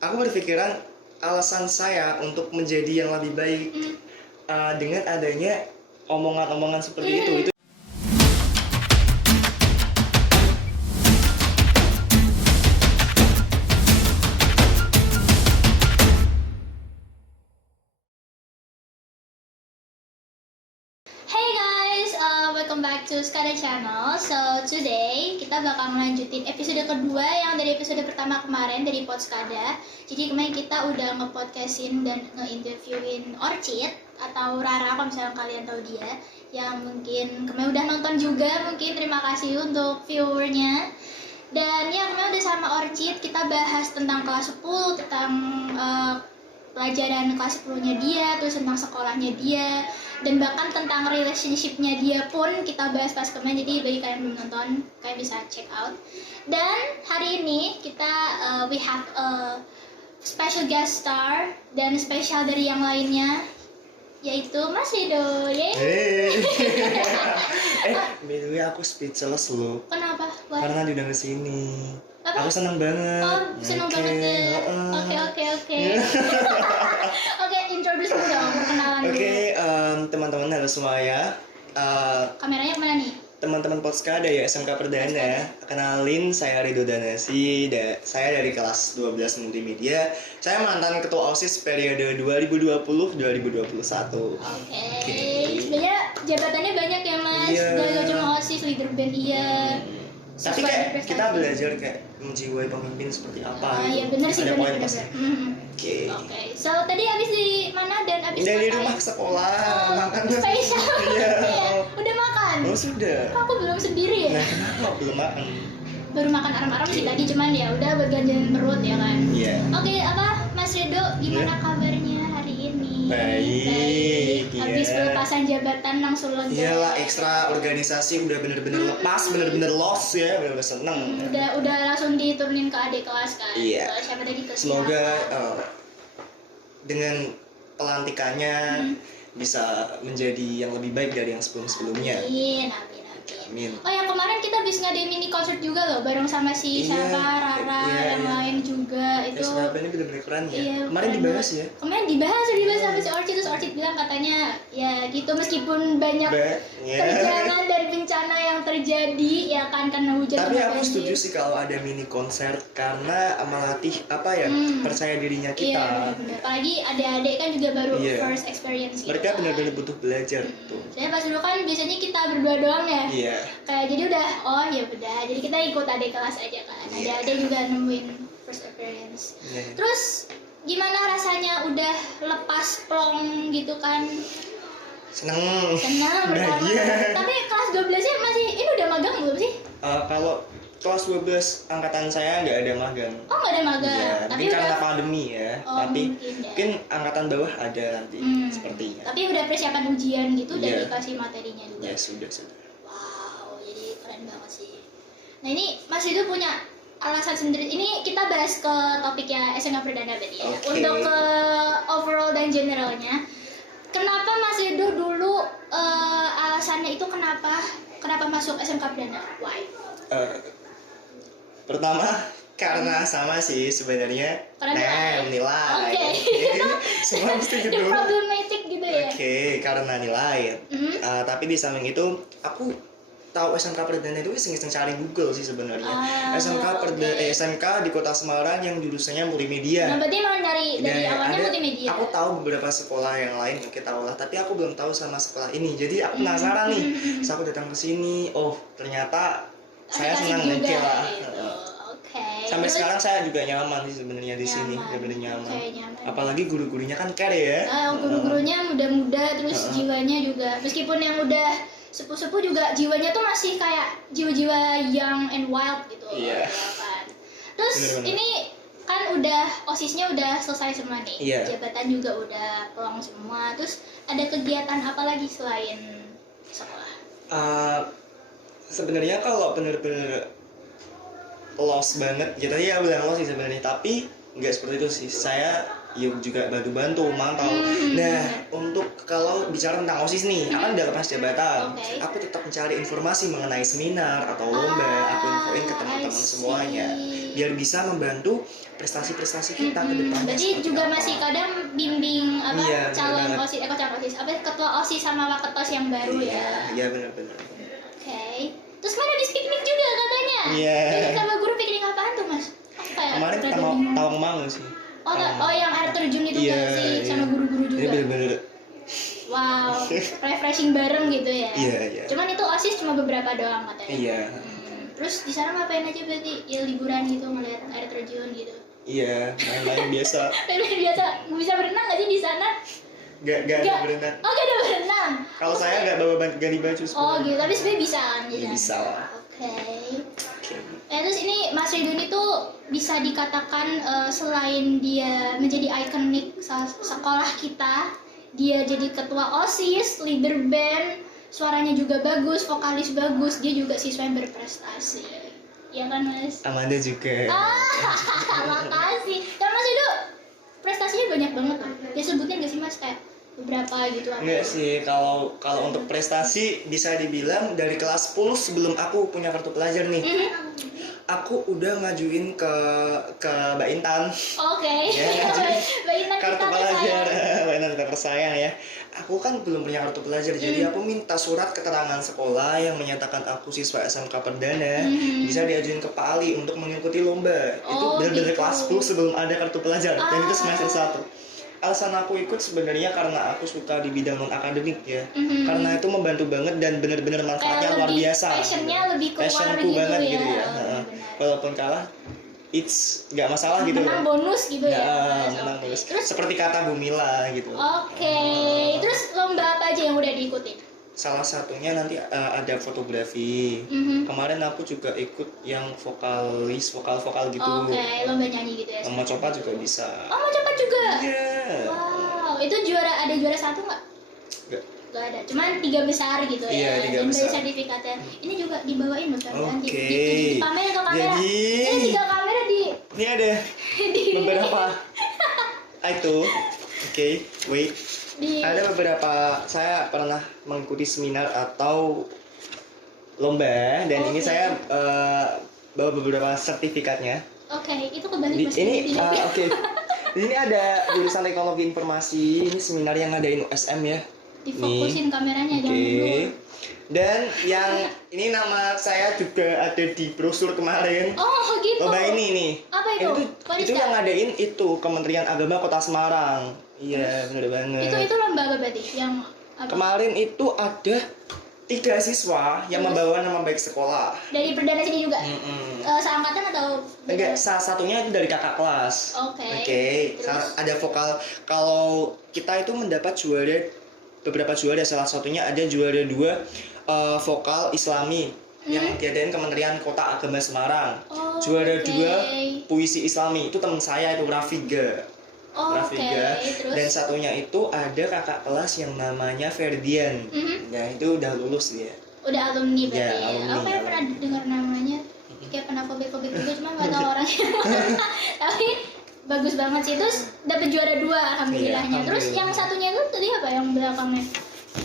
aku berpikiran alasan saya untuk menjadi yang lebih baik dengan adanya omongan-omongan seperti itu. Hey guys, welcome back to Skada Channel. So today kita bakal melanjutin episode kedua yang dari episode pertama kemarin dari Pod Skada. Jadi kemarin kita udah nge-podcastin dan nge-interviewin Orchid atau Rara kalau misalnya kalian tahu dia, yang mungkin kemarin udah nonton juga. Mungkin terima kasih untuk viewernya. Dan ya kemarin udah sama Orchid kita bahas tentang kelas 10, tentang pelajaran kelas 10-nya dia, terus tentang sekolahnya dia, dan bahkan tentang relationship-nya dia pun kita bahas pas kemarin. Jadi bagi kalian yang belum nonton, kalian bisa check out. Dan hari ini kita we have a special guest star dan spesial dari yang lainnya, yaitu Mas Rido. Hey. By the way, aku speechless loh. Kenapa? What? Karena diundang ke sini. Apa? Aku seneng banget. Oh, seneng banget ya. Oke. Oke, introduce dulu dong, perkenalan dulu. Oke, teman-teman halo semuanya. Kameranya kemana nih? Teman-teman Podskada ya, SMK Perdana. Kenalin, saya Rido Danasi, saya dari kelas 12 Multimedia. Saya mantan ketua OSIS periode 2020-2021. Oke. Sebenarnya jabatannya banyak ya Mas. Iya. Gak cuma OSIS, leader band iya. Tapi kayak kita belajar kayak menjiwai pemimpin seperti apa Iya gitu. benar sih, Ada poin benar. pasti. Oke. Oke. So tadi habis di mana dan habis Dari ngapain? rumah ke sekolah, makan. Spesial. Iya. Udah makan? Oh sudah. Kok aku belum sendiri ya? Nah, kenapa belum makan? Baru makan aram-aram sih tadi, cuman ya udah bergantian perut ya kan. Iya. Oke, apa Mas Rido gimana kabarnya hari ini? Baik, Habis iya. pelepasan jabatan langsung lega. Iyalah, ekstra organisasi udah bener-bener lepas, bener-bener lost ya, bener-bener seneng. Udah langsung diturunin ke adik kelas kan. Iya. Ke siapa tadi, ke Semoga siapa? dengan pelantikannya bisa menjadi yang lebih baik dari yang sebelum-sebelumnya. Amin. Amin. Oh yang kemarin kita habis ngadain mini concert juga loh, bareng sama si Iya, siapa, Rara, yang iya. lain juga itu. SMK ini bener-bener keren ya. Iya, Kemarin keren dibahas banget. ya. Kemarin dibahas sama si Orchid, terus Orchid bilang katanya ya gitu, meskipun banyak Iya. terjangan dan bencana yang terjadi ya kan karena hujan. Tapi sama aku banjir. setuju sih kalau ada mini konser karena melatih percaya dirinya kita. Iya benar-benar. Apalagi adik-adik kan juga baru Iya. first experience gitu. Mereka kan. benar-benar butuh belajar tuh. Saya pas dulu kan biasanya kita berdua doang ya. Iya. Kayak jadi udah ya udah. Jadi kita ikut adik kelas aja kan. Iya. Adik-adik juga nemuin first experience. Iya. Terus gimana rasanya udah lepas plong gitu kan? Seneng. Senang pertama. Bahagia. Tapi kelas 12-nya masih ini udah magang belum sih? Kalau kelas 12 angkatan saya nggak ada magang. Oh, nggak ada magang. Iya, Tapi mungkin karena udah pandemi ya. Oh, Tapi mungkin ya. mungkin angkatan bawah ada nanti sepertinya. Tapi udah persiapan ujian gitu, udah Iya. dikasih materinya juga. Ya sudah. Wow, jadi keren banget sih. Nah ini Mas itu punya alasan sendiri. Ini kita bahas ke topiknya SMK Perdana berarti ya. Oke. Untuk ke overall dan generalnya, kenapa Mas Edo dulu alasannya itu kenapa masuk SMK Perdana? Why? Pertama karena sama sih sebenarnya. Karena nilai. Oke. Semua mesti The gitu. problematic gitu ya. Oke, karena nilai. Tapi di samping itu aku tahu SMK Perdana itu iseng-iseng cari Google sih sebenarnya. SMK di Kota Semarang yang jurusannya multimedia. Nah berarti emang dari Ya, awalnya ada- multimedia. Aku tahu beberapa sekolah yang lain mungkin tahu lah, tapi aku belum tahu sama sekolah ini. Jadi aku penasaran nih. Terus aku datang ke sini, oh ternyata saya Asik-asik senang juga ngecil lah. gitu. Oke. Sampai Terus, sekarang saya juga nyaman sih sebenarnya di sini, Nyaman. benar-benar nyaman. Oke, nyaman. Apalagi guru-gurunya kan care ya. Guru-gurunya muda-muda, terus jiwanya juga meskipun yang udah sepuh-sepuh juga jiwanya tuh masih kayak jiwa-jiwa young and wild gitu. Iya. Ya kan? Terus Bener-bener. ini kan udah OSIS-nya udah selesai semua nih. Iya. Jabatan juga udah pelong semua. Terus ada kegiatan apa lagi selain sekolah? Sebenarnya kalau bener-bener lost banget gitu ya, bilang lost sih sebenarnya, tapi nggak seperti itu sih. Saya juga bantu-bantu mantau. Nah, untuk kalau bicara tentang OSIS nih, akan dalam pas jabatan, aku tetap mencari informasi mengenai seminar atau lomba, aku infoin ke teman-teman semuanya, biar bisa membantu prestasi-prestasi kita ke depannya. Berarti juga apa. masih kadang bimbing apa Iya, calon bener OSIS, calon OSIS, apa ketua OSIS sama waketos yang baru ya. Iya benar-benar. Oke. Terus mana habis piknik juga katanya? Iya. Sama guru piknik apaan tuh mas? Aku kayak Kemarin rada kita bingung. Tawangmangu sih. Oh yang air terjun itu Iya, kan sih iya. sama guru-guru Ini juga. bener-bener. Wow, refreshing bareng gitu ya. Iya, iya. Cuman itu OSIS cuma beberapa doang katanya. Iya. Terus di sana ngapain aja berarti? Ya liburan gitu ngeliat air terjun gitu. Iya, main-main biasa. Main-main biasa. Bisa berenang nggak sih di sana? Gak ada berenang. Oh gak ada berenang. Kalau saya nggak bawa ganti baju. Oh gitu, tapi sebenarnya bisa kan? Iya, bisa lah. Oke. Terus ini Mas Ridwan itu bisa dikatakan selain dia menjadi ikonik sekolah kita, dia jadi ketua OSIS, leader band, suaranya juga bagus, vokalis bagus, dia juga siswa yang berprestasi. Ya kan Mas? Amanda juga. Makasih. Kan Mas itu prestasinya banyak banget loh. Dia sebutin nggak sih Mas kayak beberapa gitu apa? Enggak sih, kalau untuk prestasi bisa dibilang dari kelas 10 sebelum aku punya kartu pelajar nih. Aku udah ngajuin ke Mbak Intan. Oke. Ya, ngajuin Mbak Intan kartu kita pelajar. tersayang. Mbak Intan tersayang ya. Aku kan belum punya kartu pelajar, jadi aku minta surat keterangan sekolah yang menyatakan aku siswa SMK Perdana bisa diajuin ke PALI untuk mengikuti lomba. Itu dari Gitu. kelas 10 sebelum ada kartu pelajar, dan itu semester 1. Alasan aku ikut sebenarnya karena aku suka di bidang non akademik ya, karena itu membantu banget dan benar-benar manfaatnya luar biasa. Passionnya lebih keluar Passionku gitu banget ya. gitu ya. Benar. Walaupun kalah, it's nggak masalah gitu. Menang bonus gitu ya. Mas? Menang Oke. bonus. Terus Seperti kata Bumila gitu. oke. Terus lomba apa aja yang udah diikutin? Salah satunya nanti ada fotografi. Kemarin aku juga ikut yang vokal gitu. Oke, lomba nyanyi gitu ya. Sama copat juga bisa. Oh, mau coba juga. Iya. Wow, itu ada juara satu nggak? Nggak. Gak ada, cuman 3 besar gitu Iya, ya. 3 Dan besar. dari sertifikatnya. Ini juga dibawain loh kan nanti. Oke. Dipamerin ke kamera. Jadi- Ini 3 kamera Ini ada di beberapa. Itu. Oke, wait. di Ada beberapa, saya pernah mengikuti seminar atau lomba, dan ini saya bawa beberapa sertifikatnya. Oke, itu kembali Mas. Ini Tidak. oke. Di sini ada jurusan teknologi informasi. Ini seminar yang ngadain USM ya. Difokusin kameranya Oke. jangan dulu. Dan yang ini nama saya juga ada di brosur kemarin. Oh, gitu. Lomba ini nih. Apa itu? Itu Barista? yang ngadain itu Kementerian Agama Kota Semarang. Iya, bener banget. Itu lomba apa berarti? Yang apa? Kemarin itu ada 3 siswa yang membawa nama baik sekolah. Dari perdana sini juga? Seangkatan atau Enggak, salah satunya itu dari kakak kelas. Oke. Terus ada vokal. Kalau kita itu mendapat beberapa juara, salah satunya ada juara 2 vokal Islami yang diadain Kementerian Kota Agama Semarang. Juara 2 puisi Islami, itu teman saya itu Rafiga. Rafiga. Terus? Dan satunya itu ada kakak kelas yang namanya Ferdian. Ya, itu udah lulus dia. Udah alumni berarti Ya, ya? alumni, Aku kayak pernah dengar namanya. Kayak pernah fobik-fobik juga, cuma nggak tahu orangnya. Tapi bagus banget sih. Terus dapet juara 2 alhamdulillahnya. Iya, Terus yang satunya itu tadi apa yang belakangnya?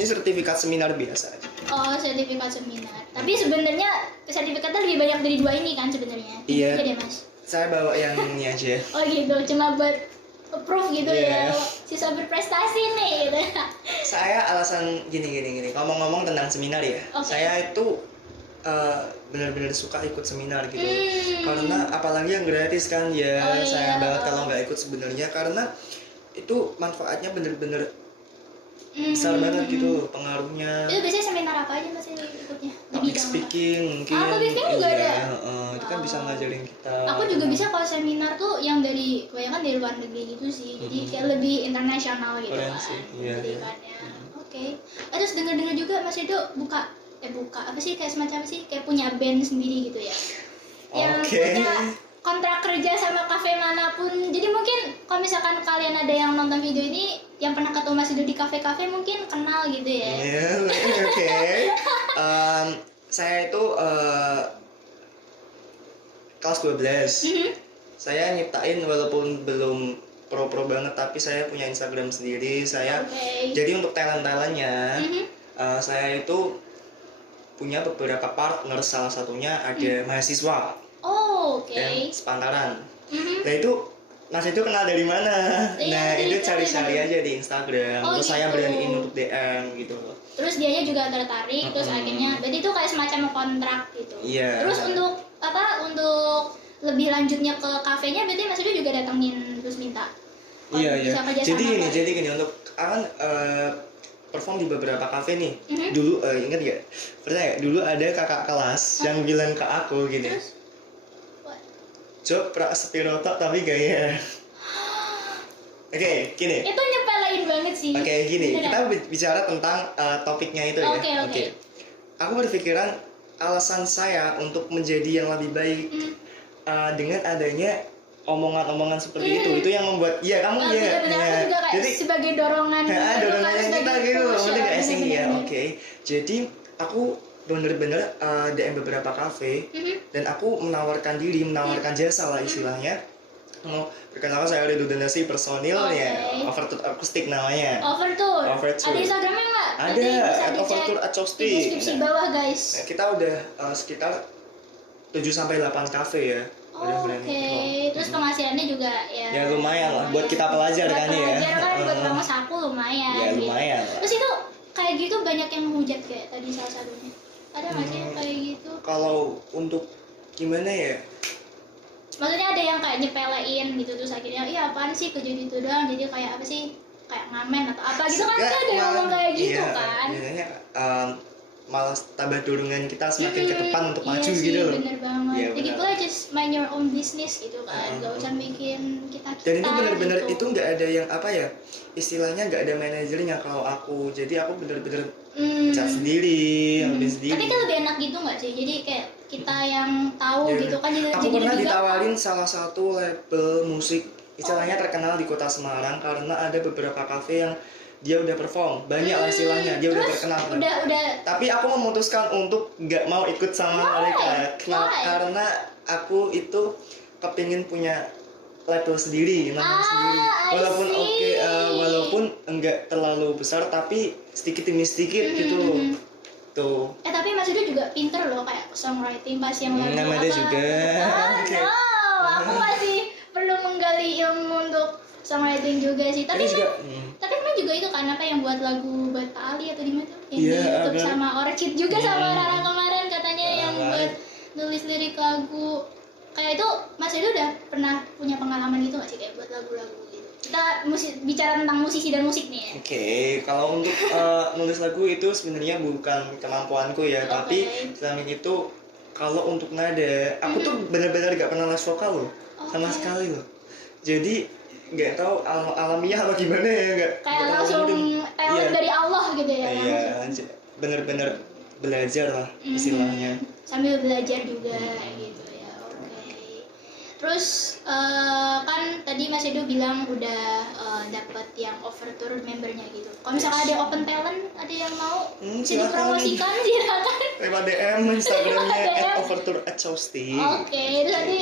Ini sertifikat seminar biasa aja. Oh, sertifikat seminar. Tapi sebenarnya sertifikatnya lebih banyak dari 2 ini kan sebenarnya. Iya. Iya deh, Mas. Saya bawa yang ini aja. Oh gitu, cuma buat approve gitu Iya. ya. Siswa berprestasi nih gitu. Saya alasan gini. Ngomong-ngomong tentang seminar ya. Oke. Saya itu benar-benar suka ikut seminar gitu. Hmm. Karena apalagi yang gratis kan ya, Oh, iya. sayang banget kalau nggak ikut sebenarnya, karena itu manfaatnya bener-bener besar banget gitu pengaruhnya. Itu biasanya seminar apa aja Mas yang ikutnya? Di Public bidang apa? speaking mungkin. Public speaking juga Iya, ada? itu kan bisa ngajarin kita. Aku juga bisa kalau seminar tuh yang dari kebanyakan dari luar negeri gitu sih. Jadi kayak lebih internasional gitu Keren kan. sih, iya. Pendidikannya. Oke. Terus dengar-dengar juga Mas itu buka apa sih kayak semacam sih kayak punya band sendiri gitu ya. Yang Oke. punya kontrak kerja sama kafe manapun. Jadi mungkin kalau misalkan kalian ada yang nonton video ini yang pernah ketemu Mas Edo di kafe-kafe mungkin kenal gitu ya. Iya, oke. Saya itu kelas 12. saya nyiptain walaupun belum pro banget, tapi saya punya Instagram sendiri. Saya Oke. jadi untuk talentnya Mhm. saya itu punya beberapa partner, salah satunya ada mahasiswa Oh, oke. yang sepantaran. Mhm. Nah itu Mas itu kenal dari mana? Iya, Nah dari itu mana? cari-cari aja di Instagram. Oh, Terus saya gitu. beraniin untuk DM gitu loh. Terus dianya juga tertarik, terus Mm-mm. akhirnya berarti itu kayak semacam kontrak gitu. Iya. Terus untuk untuk lebih lanjutnya ke kafenya berarti Mas Edo juga datengin terus minta. Iya. Bisa kerja Jadi sama gini, kali. untuk akan perform di beberapa kafe nih. Mhm. Dulu ingat gak? Percaya gak? Dulu ada kakak kelas yang bilang ke aku gini. Terus what? Cok, Prasepiroto tapi gaya. Oke, gini. Itu nyepelein banget sih. Oke, gini. Beneran. Kita bicara tentang topiknya itu ya. Oke. Aku berpikiran alasan saya untuk menjadi yang lebih baik Mhm. dengan adanya omongan-omongan seperti itu yang membuat kamu Ah, ya. bener-bener aku juga kayak Jadi sebagai dorongan dorongannya kita sebagai gitu loh, push ngerti gak sih ya? bener-bener. Oke. Jadi aku bener-bener DM beberapa kafe Mhm. dan aku menawarkan jasa lah istilahnya. Mau perkenalkan, saya Ridho Danasi, personilnya Oke. Overture Akustik namanya. Overture. Overture. Ada Instagramnya nggak? Ada, Nanti bisa at dicek Overture di Akustik. deskripsi bawah guys. Nah, kita udah sekitar 7-8 kafe ya. Oh, oke. Terus penghasilannya juga ya. Ya lumayan lah buat kita pelajar buat kan ya. pelajar kan buat mama saku lumayan. Ya gitu. lumayan lah. Terus itu kayak gitu banyak yang menghujat kayak tadi salah satunya. Ada nggak sih yang kayak gitu? Kalau untuk gimana ya? Maksudnya ada yang kayak nyepelein gitu terus akhirnya iya apaan sih kerja gitu doang jadi kayak apa sih kayak ngamen atau apa gitu kan Nggak, ada yang ngomong kayak gitu iya, kan. Biasanya malah tambah dorongan kita semakin ke depan untuk Iya maju sih, gitu loh. bener banget. Iya, Jadi benar. pula just mind your own business gitu kan, gak usah bikin kita Dan itu benar-benar gitu. itu nggak ada yang apa ya, istilahnya nggak ada manajernya kalau aku. Jadi aku benar-benar cat sendiri, ngambil sendiri. Tapi kan lebih enak gitu nggak sih? Jadi kayak kita yang tahu Iya. gitu kan jadi Aku pernah lebih ditawarin salah satu label musik istilahnya terkenal di kota Semarang karena ada beberapa kafe yang dia udah perform banyak lah istilahnya, dia udah terus terkenal. udah Tapi aku memutuskan untuk nggak mau ikut sama mereka. Why? Karena aku itu kepingin punya label sendiri, nama sendiri. I Walaupun see. walaupun enggak terlalu besar, tapi sedikit demi sedikit gitu loh. Tuh. tapi Mas Yudo juga pinter loh kayak songwriting pas yang lagu Nama dia juga. Oke. No, aku masih perlu menggali ilmu untuk songwriting juga sih. Tapi Ini juga. tapi emang juga itu kan apa yang buat lagu buat Pak Ali atau di mana tuh yang Iya, di YouTube ada. sama Orchid juga sama Rara kemarin katanya yang Rara. buat nulis lirik lagu kayak itu. Mas Yudo udah pernah punya pengalaman gitu nggak sih kayak buat lagu-lagu gitu? Kita bicara tentang musisi dan musik nih ya. Oke, kalau untuk nulis lagu itu sebenarnya bukan kemampuanku ya, tapi selain itu kalau untuk nada, aku tuh benar-benar gak pernah les vokal loh, sama sekali loh. Jadi nggak tahu alamiah apa gimana ya, nggak Kayak tahu langsung mungkin. talent dari Allah gitu ya. Iya, bener-bener belajar lah istilahnya. Sambil belajar juga gitu ya. Oke. Terus kan tadi Mas Edo bilang udah dapet yang overture membernya gitu. Kalau misalkan ada open talent, ada yang mau bisa silakan. dipromosikan silakan. Lewat DM Instagramnya DM. @overture@chowsti. Oke, terus nanti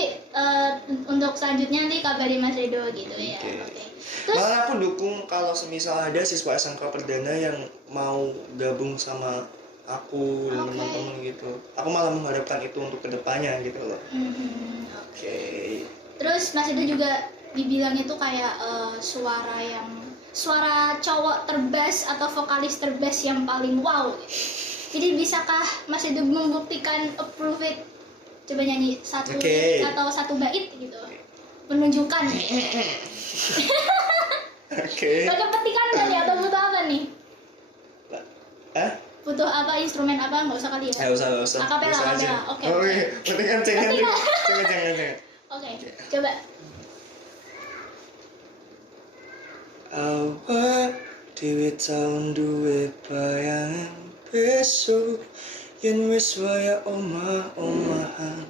untuk selanjutnya nanti kabarin Mas Edo gitu ya. Oke. Oke. Terus Malah aku dukung kalau semisal ada siswa SMK Perdana yang mau gabung sama aku dan Oke. teman-teman gitu. Aku malah mengharapkan itu untuk kedepannya gitu loh. Oke. Terus Mas Edo juga dibilang itu kayak suara cowok terbass atau vokalis terbass yang paling wow. Jadi bisakah Mas Edo membuktikan approve it? Coba nyanyi satu Oke. atau satu bait gitu. Menunjukkan. Oke. Pakai petikan nggak nih atau butuh apa nih? Butuh apa, instrumen apa? Nggak usah kali ya? Nggak usah. Akapela, Bisa aja. akapela. Oke. Oke. Penting kan jangan. Penting Jangan. Oke, coba. Awak dhewe taun duwe bayangan besok yen wis waya omah-omahan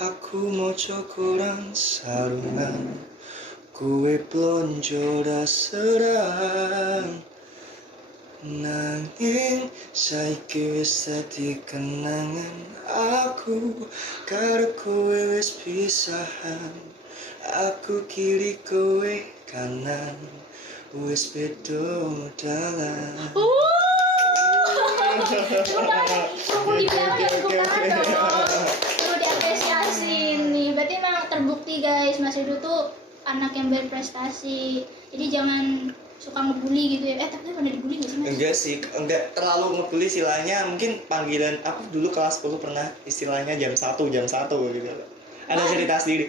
aku maca koran sarungan kuwe blonjo daserang nanging saiki wis dadi kenangan aku karo kowe wis pisahan Aku kiri kowe kanan, wis beda dalan. Perlu diapresiasi nih. Berarti memang terbukti guys, Mas Edo tuh anak yang berprestasi. Jadi jangan suka ngebully gitu ya. Tapi pernah dibully gak sih Mas? Enggak sih, enggak terlalu ngebully istilahnya. Mungkin panggilan aku dulu kelas 10 pernah istilahnya jam 1 gitu. Ada cerita sendiri.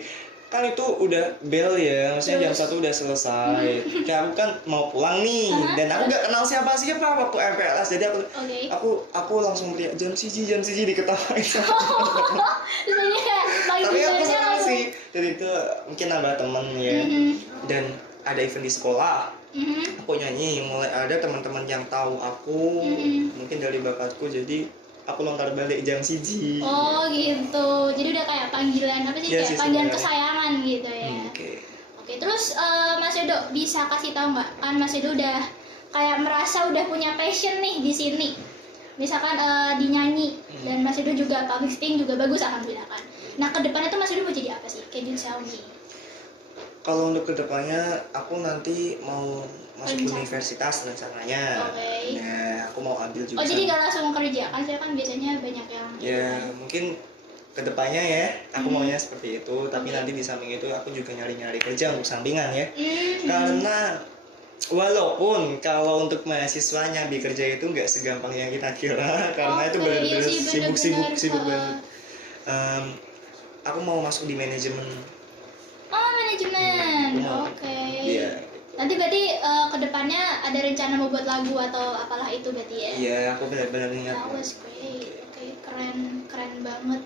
Kan itu udah bel ya, maksudnya jam 1 udah selesai. Kayak aku kan mau pulang nih, dan aku gak kenal siapa waktu MPLS. Jadi aku langsung teriak jam siji diketawain. Terus kayak Tapi aku senang sih. Jadi itu mungkin nambah temen ya. Dan ada event di sekolah. Aku nyanyi, mulai ada teman-teman yang tahu aku, mungkin dari bakatku, jadi aku lontar balik jam siji. Oh gitu, jadi udah kayak panggilan apa sih, Iya kayak sih, panggilan sebenarnya. kesayangan gitu ya. Oke, terus Mas Edo bisa kasih tahu nggak, kan Mas Edo udah kayak merasa udah punya passion nih di sini, misalkan di nyanyi, dan Mas Edo juga public speaking juga bagus alhamdulillah kan. Nah kedepannya tuh Mas Edo mau jadi apa sih? Can you tell me? Kalau untuk kedepannya aku nanti mau masuk Rencana. universitas rencananya. Oke. Nah, aku mau ambil Oh jadi jurusan. gak langsung kerja kan? Saya kan biasanya banyak yang Ya, mungkin kedepannya ya, aku maunya seperti itu. Oke. Tapi nanti di samping itu aku juga nyari-nyari kerja untuk sampingan ya. Hmm. Karena walaupun kalau untuk mahasiswanya bekerja itu nggak segampang yang kita kira, karena itu Oke, benar-benar iya sih, benar-benar, sibuk heeh. banget. Aku mau masuk di manajemen. Oh manajemen, Mau. oke. Iya. Nanti berarti kedepannya ada rencana mau buat lagu atau apalah itu berarti ya? Iya, aku benar-benar niat. That was great. Oke, keren banget.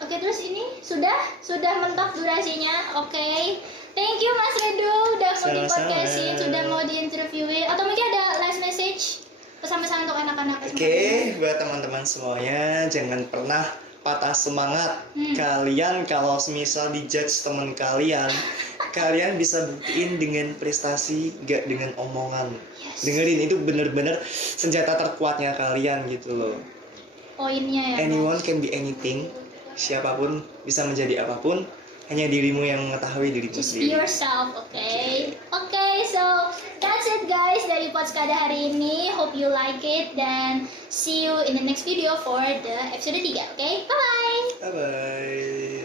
Oke, terus ini sudah mentok durasinya. Oke. Thank you Mas Redo udah mau di Sama-sama. podcastin, sudah mau diinterviewin. Atau mungkin ada last message pesan-pesan untuk anak-anak SMA? Oke, buat teman-teman semuanya, jangan pernah patah semangat. Kalian kalau semisal dijudge teman kalian, kalian bisa buktiin dengan prestasi, gak dengan omongan. Yes. Dengerin, itu bener-bener senjata terkuatnya kalian gitu loh. Poinnya ya. Anyone can be anything. Siapapun bisa menjadi apapun. Hanya dirimu yang mengetahui dirimu Just be sendiri. yourself, okay? Okay, so that's it guys dari Podskada hari ini. Hope you like it dan see you in the next video for the episode 3, okay? Bye-bye! Bye-bye.